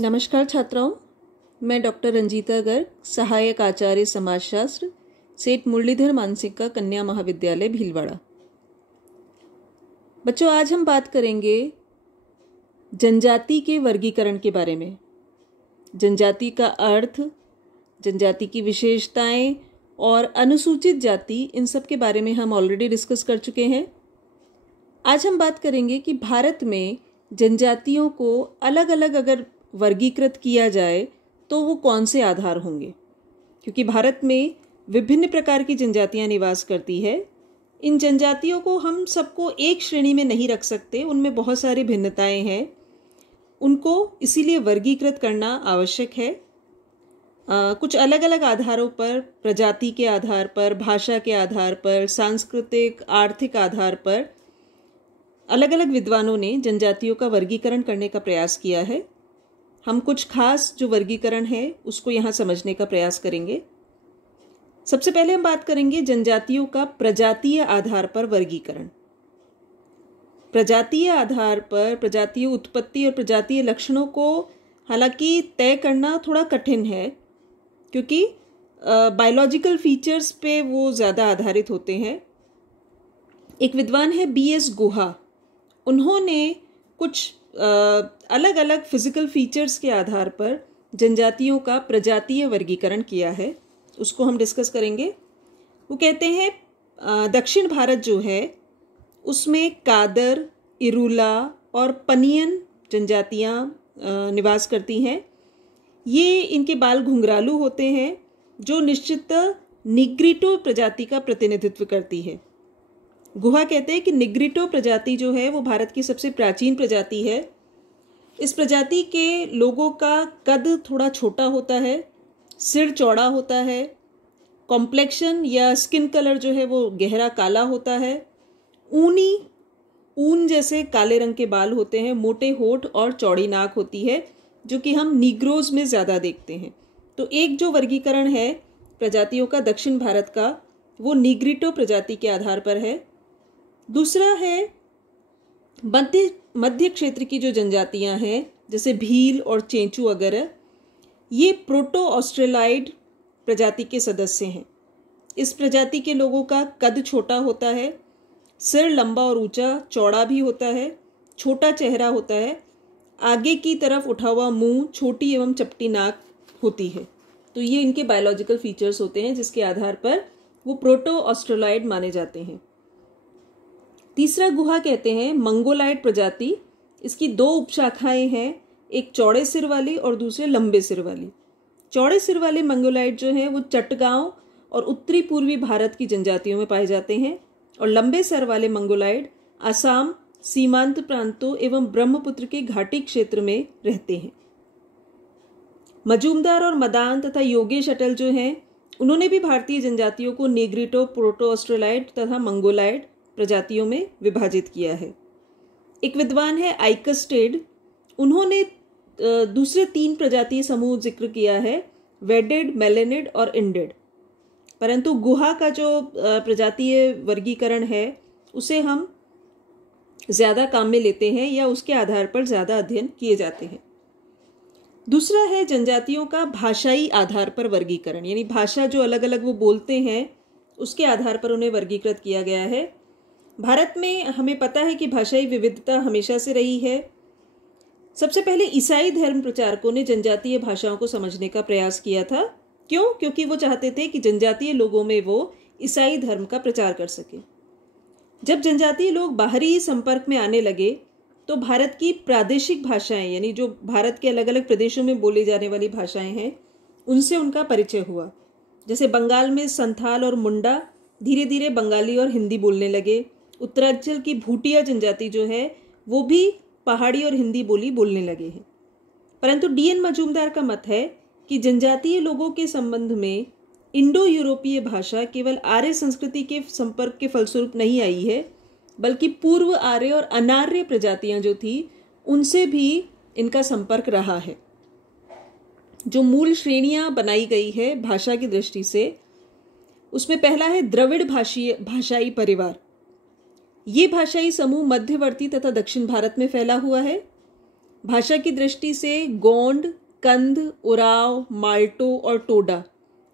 नमस्कार छात्राओं, मैं डॉक्टर रंजीता गर्ग, सहायक आचार्य समाजशास्त्र, सेठ मुरलीधर मानसिका कन्या महाविद्यालय भीलवाड़ा। बच्चों, आज हम बात करेंगे जनजाति के वर्गीकरण के बारे में। जनजाति का अर्थ, जनजाति की विशेषताएं और अनुसूचित जाति, इन सब के बारे में हम ऑलरेडी डिस्कस कर चुके हैं। आज हम बात करेंगे कि भारत में जनजातियों को अलग अलग अगर वर्गीकृत किया जाए तो वो कौन से आधार होंगे, क्योंकि भारत में विभिन्न प्रकार की जनजातियां निवास करती है। इन जनजातियों को हम सबको एक श्रेणी में नहीं रख सकते, उनमें बहुत सारी भिन्नताएं हैं। उनको इसीलिए वर्गीकृत करना आवश्यक है। कुछ अलग अलग आधारों पर, प्रजाति के आधार पर, भाषा के आधार पर, सांस्कृतिक आर्थिक आधार पर अलग अलग विद्वानों ने जनजातियों का वर्गीकरण करने का प्रयास किया है। हम कुछ खास जो वर्गीकरण है उसको यहाँ समझने का प्रयास करेंगे। सबसे पहले हम बात करेंगे जनजातियों का प्रजातीय आधार पर वर्गीकरण। प्रजातीय आधार पर प्रजातीय उत्पत्ति और प्रजातीय लक्षणों को हालांकि तय करना थोड़ा कठिन है, क्योंकि बायोलॉजिकल फीचर्स पे वो ज़्यादा आधारित होते हैं। एक विद्वान है BS गुहा, उन्होंने कुछ अलग अलग फिजिकल फीचर्स के आधार पर जनजातियों का प्रजातीय वर्गीकरण किया है, उसको हम डिस्कस करेंगे। वो कहते हैं दक्षिण भारत जो है उसमें कादर, इरूला और पनियन जनजातियां निवास करती हैं। ये इनके बाल घुंघरालू होते हैं, जो निश्चित निग्रिटो प्रजाति का प्रतिनिधित्व करती है। गुहा कहते हैं कि निग्रिटो प्रजाति जो है वो भारत की सबसे प्राचीन प्रजाति है। इस प्रजाति के लोगों का कद थोड़ा छोटा होता है, सिर चौड़ा होता है, कॉम्प्लेक्शन या स्किन कलर जो है वो गहरा काला होता है, ऊन जैसे काले रंग के बाल होते हैं, मोटे होठ और चौड़ी नाक होती है, जो कि हम नीग्रोज में ज़्यादा देखते हैं। तो एक जो वर्गीकरण है प्रजातियों का दक्षिण भारत का, वो निग्रिटो प्रजाति के आधार पर है। दूसरा है मध्य क्षेत्र की जो जनजातियां हैं, जैसे भील और चेंचू वगैरह, ये प्रोटो ऑस्ट्रेलाइड प्रजाति के सदस्य हैं। इस प्रजाति के लोगों का कद छोटा होता है, सिर लंबा और ऊंचा चौड़ा भी होता है, छोटा चेहरा होता है, आगे की तरफ उठा हुआ मुंह, छोटी एवं चपटी नाक होती है। तो ये इनके बायोलॉजिकल फीचर्स होते हैं जिसके आधार पर वो प्रोटो ऑस्ट्रेलाइड माने जाते हैं। तीसरा गुहा कहते हैं मंगोलाइड प्रजाति। इसकी दो उपशाखाएं हैं, एक चौड़े सिर वाली और दूसरे लंबे सिर वाली। चौड़े सिर वाले मंगोलाइड जो हैं वो चटगांव और उत्तरी पूर्वी भारत की जनजातियों में पाए जाते हैं, और लंबे सिर वाले मंगोलाइड असम, सीमांत प्रांतों एवं ब्रह्मपुत्र के घाटी क्षेत्र में रहते हैं। मजूमदार और मदान तथा योगेश अटल जो हैं उन्होंने भी भारतीय जनजातियों को नेग्रिटो, प्रोटो ऑस्ट्रेलाइड तथा मंगोलाइड प्रजातियों में विभाजित किया है। एक विद्वान है आइकस्टेड, उन्होंने दूसरे 3 प्रजातीय समूह जिक्र किया है, वेडेड, मेलेनिड और इंडेड। परंतु गुहा का जो प्रजातीय वर्गीकरण है उसे हम ज़्यादा काम में लेते हैं या उसके आधार पर ज़्यादा अध्ययन किए जाते हैं। दूसरा है जनजातियों का भाषाई आधार पर वर्गीकरण, यानी भाषा जो अलग अलग वो बोलते हैं उसके आधार पर उन्हें वर्गीकृत किया गया है। भारत में हमें पता है कि भाषाई विविधता हमेशा से रही है। सबसे पहले ईसाई धर्म प्रचारकों ने जनजातीय भाषाओं को समझने का प्रयास किया था। क्यों? क्योंकि वो चाहते थे कि जनजातीय लोगों में वो ईसाई धर्म का प्रचार कर सके। जब जनजातीय लोग बाहरी संपर्क में आने लगे तो भारत की प्रादेशिक भाषाएं, यानी जो भारत के अलग अलग प्रदेशों में बोली जाने वाली भाषाएं हैं, उनसे उनका परिचय हुआ। जैसे बंगाल में संथाल और मुंडा धीरे धीरे बंगाली और हिंदी बोलने लगे। उत्तरांचल की भूटिया जनजाति जो है वो भी पहाड़ी और हिंदी बोली बोलने लगे हैं। परंतु DN मजूमदार का मत है कि जनजातीय लोगों के संबंध में इंडो यूरोपीय भाषा केवल आर्य संस्कृति के संपर्क के फलस्वरूप नहीं आई है, बल्कि पूर्व आर्य और अनार्य प्रजातियां जो थी उनसे भी इनका संपर्क रहा है। जो मूल श्रेणियां बनाई गई है भाषा की दृष्टि से, उसमें पहला है द्रविड़ भाषाई परिवार। ये भाषाई समूह मध्यवर्ती तथा दक्षिण भारत में फैला हुआ है। भाषा की दृष्टि से गोंड, कंध, उराव, माल्टो और टोडा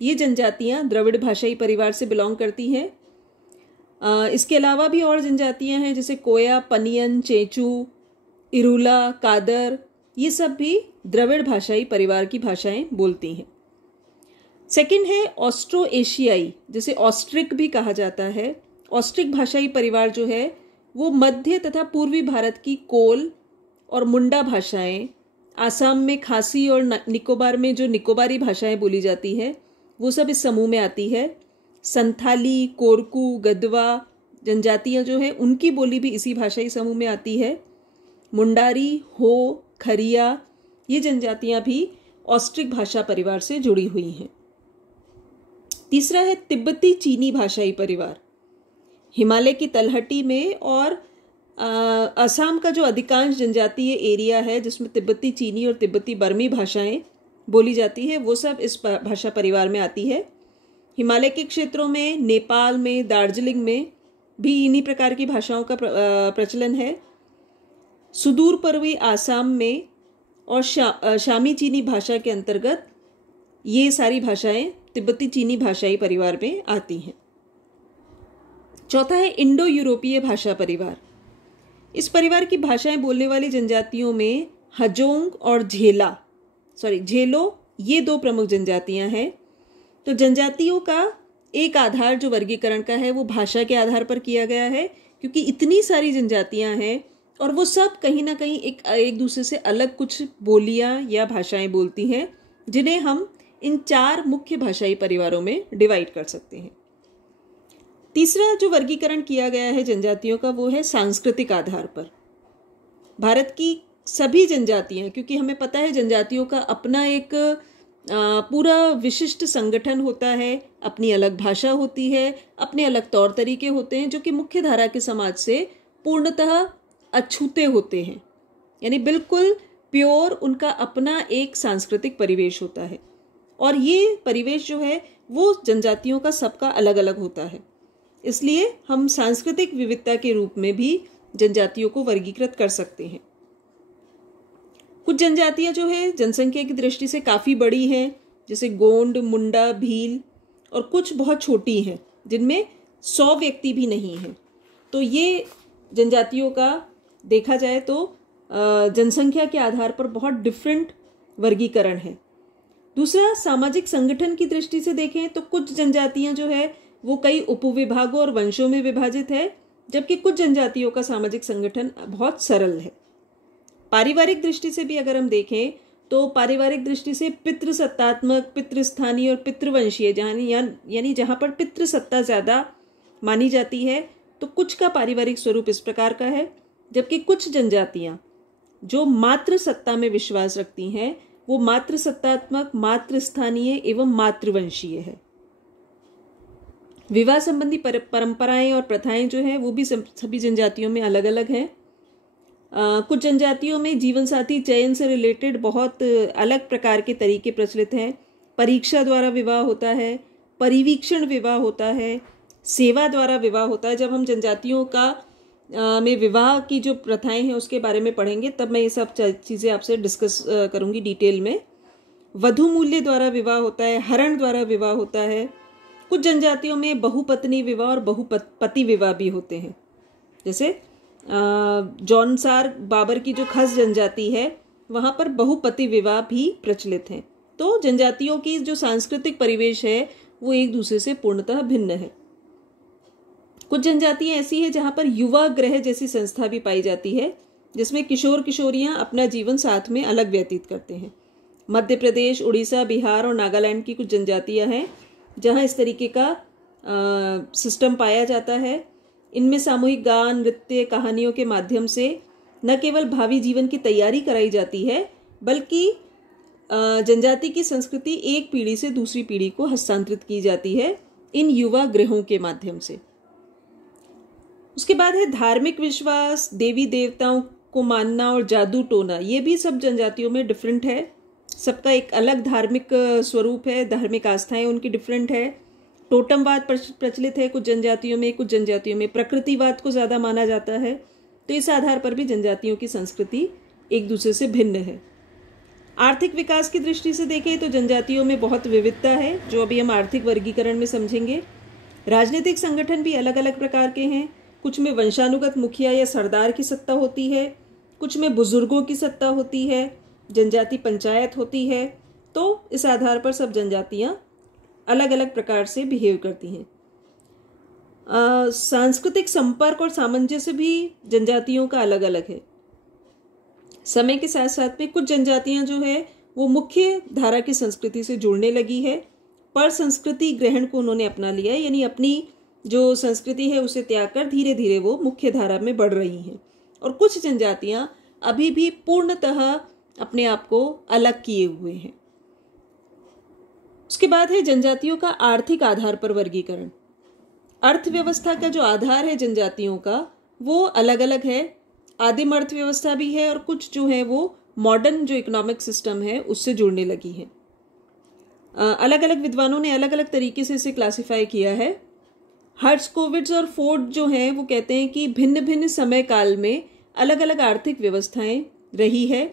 ये जनजातियां द्रविड़ भाषाई परिवार से बिलोंग करती हैं। इसके अलावा भी और जनजातियां हैं जैसे कोया, पनियन, चेचू, इरूला, कादर, ये सब भी द्रविड़ भाषाई परिवार की भाषाएं बोलती हैं। सेकंड है ऑस्ट्रो एशियाई, जिसे ऑस्ट्रिक भी कहा जाता है। ऑस्ट्रिक भाषाई परिवार जो है वो मध्य तथा पूर्वी भारत की कोल और मुंडा भाषाएं, आसाम में खासी और निकोबार में जो निकोबारी भाषाएं बोली जाती है वो सब इस समूह में आती है। संथाली, कोरकू, गदवा जनजातियां जो है उनकी बोली भी इसी भाषाई समूह में आती है। मुंडारी, हो, खरिया ये जनजातियां भी ऑस्ट्रिक भाषा परिवार से जुड़ी हुई हैं। तीसरा है तिब्बती चीनी भाषाई परिवार। हिमालय की तलहटी में और असम का जो अधिकांश जनजातीय एरिया है जिसमें तिब्बती चीनी और तिब्बती बर्मी भाषाएं बोली जाती है वो सब इस भाषा परिवार में आती है। हिमालय के क्षेत्रों में, नेपाल में, दार्जिलिंग में भी इन्हीं प्रकार की भाषाओं का प्रचलन है। सुदूर पूर्वी आसाम में और शामी चीनी भाषा के अंतर्गत ये सारी भाषाएं तिब्बती चीनी भाषाई परिवार में आती हैं। चौथा है इंडो यूरोपीय भाषा परिवार। इस परिवार की भाषाएं बोलने वाली जनजातियों में हजोंग और झेलो ये दो प्रमुख जनजातियां हैं। तो जनजातियों का एक आधार जो वर्गीकरण का है वो भाषा के आधार पर किया गया है, क्योंकि इतनी सारी जनजातियां हैं और वो सब कहीं ना कहीं एक दूसरे से अलग कुछ बोलियां या भाषाएं बोलती हैं, जिन्हें हम इन 4 मुख्य भाषाई परिवारों में डिवाइड कर सकते हैं। तीसरा जो वर्गीकरण किया गया है जनजातियों का वो है सांस्कृतिक आधार पर। भारत की सभी जनजातियां, क्योंकि हमें पता है जनजातियों का अपना एक पूरा विशिष्ट संगठन होता है, अपनी अलग भाषा होती है, अपने अलग तौर तरीके होते हैं जो कि मुख्य धारा के समाज से पूर्णतः अछूते होते हैं, यानी बिल्कुल प्योर उनका अपना एक सांस्कृतिक परिवेश होता है। और ये परिवेश जो है वो जनजातियों का सबका अलग अलग होता है, इसलिए हम सांस्कृतिक विविधता के रूप में भी जनजातियों को वर्गीकृत कर सकते हैं। कुछ जनजातियां जो है जनसंख्या की दृष्टि से काफ़ी बड़ी हैं, जैसे गोंड, मुंडा, भील, और कुछ बहुत छोटी हैं जिनमें 100 व्यक्ति भी नहीं हैं। तो ये जनजातियों का देखा जाए तो जनसंख्या के आधार पर बहुत डिफरेंट वर्गीकरण है। दूसरा, सामाजिक संगठन की दृष्टि से देखें तो कुछ जनजातियां जो है वो कई उपविभागों और वंशों में विभाजित है, जबकि कुछ जनजातियों का सामाजिक संगठन बहुत सरल है। पारिवारिक दृष्टि से भी अगर हम देखें तो पारिवारिक दृष्टि से पितृसत्तात्मक, पितृस्थानीय और पितृवंशीय यानी जहाँ पर पितृसत्ता ज़्यादा मानी जाती है, तो कुछ का पारिवारिक स्वरूप इस प्रकार का है, जबकि कुछ जनजातियाँ जो मातृसत्ता में विश्वास रखती हैं वो मातृसत्तात्मक, मातृस्थानीय एवं मातृवंशीय है। विवाह संबंधी परंपराएं और प्रथाएं जो है वो भी सभी जनजातियों में अलग अलग हैं। कुछ जनजातियों में जीवन साथी चयन से रिलेटेड बहुत अलग प्रकार के तरीके प्रचलित हैं। परीक्षा द्वारा विवाह होता है, परिवीक्षण विवाह होता है, सेवा द्वारा विवाह होता है। जब हम जनजातियों का में विवाह की जो प्रथाएं हैं उसके बारे में पढ़ेंगे तब मैं ये सब चीज़ें आपसे डिस्कस करूंगी डिटेल में। वधु मूल्य द्वारा विवाह होता है, हरण द्वारा विवाह होता है। कुछ जनजातियों में बहुपत्नी विवाह और बहुपति विवाह भी होते हैं, जैसे जौनसार बाबर की जो खस जनजाति है वहाँ पर बहुपति विवाह भी प्रचलित हैं। तो जनजातियों की जो सांस्कृतिक परिवेश है वो एक दूसरे से पूर्णतः भिन्न है। कुछ जनजातियां ऐसी है जहाँ पर युवा गृह जैसी संस्था भी पाई जाती है, जिसमें किशोर किशोरियां अपना जीवन साथ में अलग व्यतीत करते हैं। मध्य प्रदेश, उड़ीसा, बिहार और नागालैंड की कुछ जनजातियां हैं जहाँ इस तरीके का सिस्टम पाया जाता है। इनमें सामूहिक गान, नृत्य, कहानियों के माध्यम से न केवल भावी जीवन की तैयारी कराई जाती है, बल्कि जनजाति की संस्कृति एक पीढ़ी से दूसरी पीढ़ी को हस्तांतरित की जाती है इन युवा गृहों के माध्यम से। उसके बाद है धार्मिक विश्वास, देवी देवताओं को मानना और जादू टोना। ये भी सब जनजातियों में डिफरेंट है, सबका एक अलग धार्मिक स्वरूप है, धार्मिक आस्थाएं उनकी डिफरेंट है। टोटमवाद प्रचलित है कुछ जनजातियों में प्रकृतिवाद को ज़्यादा माना जाता है। तो इस आधार पर भी जनजातियों की संस्कृति एक दूसरे से भिन्न है। आर्थिक विकास की दृष्टि से देखें तो जनजातियों में बहुत विविधता है, जो अभी हम आर्थिक वर्गीकरण में समझेंगे। राजनीतिक संगठन भी अलग अलग प्रकार के हैं। कुछ में वंशानुगत मुखिया या सरदार की सत्ता होती है, कुछ में बुजुर्गों की सत्ता होती है, जनजाति पंचायत होती है। तो इस आधार पर सब जनजातियाँ अलग अलग प्रकार से बिहेव करती हैं। सांस्कृतिक संपर्क और सामंजस्य भी जनजातियों का अलग अलग है। समय के साथ साथ में कुछ जनजातियां जो है वो मुख्य धारा की संस्कृति से जुड़ने लगी है, पर संस्कृति ग्रहण को उन्होंने अपना लिया है, यानी अपनी जो संस्कृति है उसे त्याग कर धीरे धीरे वो मुख्य धारा में बढ़ रही हैं। और कुछ जनजातियां अभी भी पूर्णतः अपने आप को अलग किए हुए हैं। उसके बाद है जनजातियों का आर्थिक आधार पर वर्गीकरण। अर्थव्यवस्था का जो आधार है जनजातियों का वो अलग अलग है। आदिम अर्थव्यवस्था भी है और कुछ जो है वो मॉडर्न जो इकोनॉमिक सिस्टम है उससे जुड़ने लगी है। अलग अलग विद्वानों ने अलग अलग तरीके से इसे क्लासिफाई किया है। हर्ट्ज़कोविट्ज़ और फोर्ड जो हैं वो कहते हैं कि भिन्न भिन्न समय काल में अलग अलग आर्थिक व्यवस्थाएं रही है।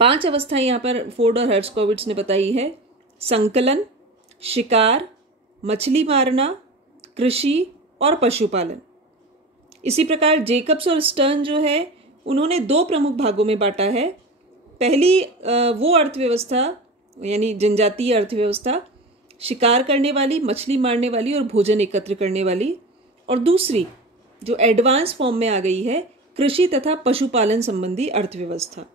5 अवस्थाएं यहाँ पर फोर्ड और हर्ट्ज़कोविट्ज़ ने बताई है: संकलन, शिकार, मछली मारना, कृषि और पशुपालन। इसी प्रकार जेकब्स और स्टर्न जो है उन्होंने 2 प्रमुख भागों में बांटा है। पहली वो अर्थव्यवस्था यानी जनजातीय अर्थव्यवस्था शिकार करने वाली, मछली मारने वाली और भोजन एकत्र करने वाली, और दूसरी जो एडवांस फॉर्म में आ गई है कृषि तथा पशुपालन संबंधी अर्थव्यवस्था।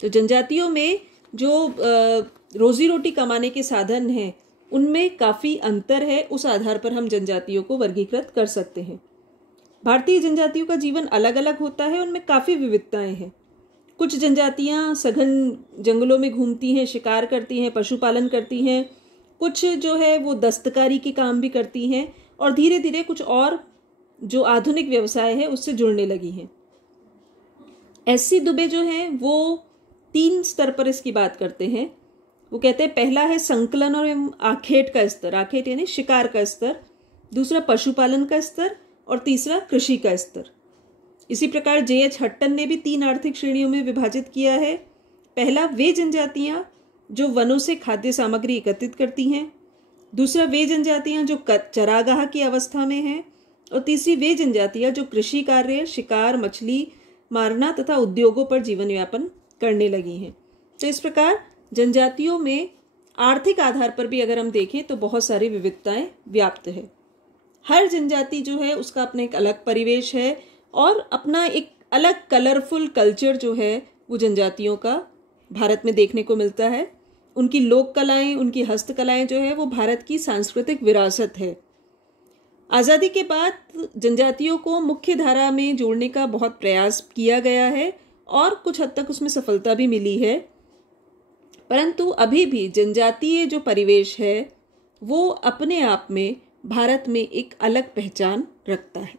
तो जनजातियों में जो रोजी रोटी कमाने के साधन हैं उनमें काफ़ी अंतर है। उस आधार पर हम जनजातियों को वर्गीकृत कर सकते हैं। भारतीय जनजातियों का जीवन अलग अलग होता है, उनमें काफ़ी विविधताएं हैं। कुछ जनजातियां सघन जंगलों में घूमती हैं, शिकार करती हैं, पशुपालन करती हैं। कुछ जो है वो दस्तकारी के काम भी करती हैं और धीरे धीरे कुछ और जो आधुनिक व्यवसाय है उससे जुड़ने लगी हैं। एस.सी. दुबे जो हैं वो 3 स्तर पर इसकी बात करते हैं। वो कहते हैं पहला है संकलन और आखेट का स्तर, आखेट यानी शिकार का स्तर, दूसरा पशुपालन का स्तर और तीसरा कृषि का स्तर। इसी प्रकार J.H. हट्टन ने भी 3 आर्थिक श्रेणियों में विभाजित किया है। पहला वे जनजातियां जो वनों से खाद्य सामग्री एकत्रित करती हैं, दूसरा वे जनजातियां जो चरागाह की अवस्था में हैं, और तीसरी वे जनजातियां जो कृषि कार्य, शिकार, मछली मारना तथा उद्योगों पर जीवन यापन करने लगी हैं। तो इस प्रकार जनजातियों में आर्थिक आधार पर भी अगर हम देखें तो बहुत सारी विविधताएं व्याप्त है। हर जनजाति जो है उसका अपना एक अलग परिवेश है और अपना एक अलग कलरफुल कल्चर जो है वो जनजातियों का भारत में देखने को मिलता है। उनकी लोक कलाएं, उनकी हस्तकलाएं जो है वो भारत की सांस्कृतिक विरासत है। आज़ादी के बाद जनजातियों को मुख्य धारा में जोड़ने का बहुत प्रयास किया गया है और कुछ हद तक उसमें सफलता भी मिली है, परंतु अभी भी जनजातीय जो परिवेश है वो अपने आप में भारत में एक अलग पहचान रखता है।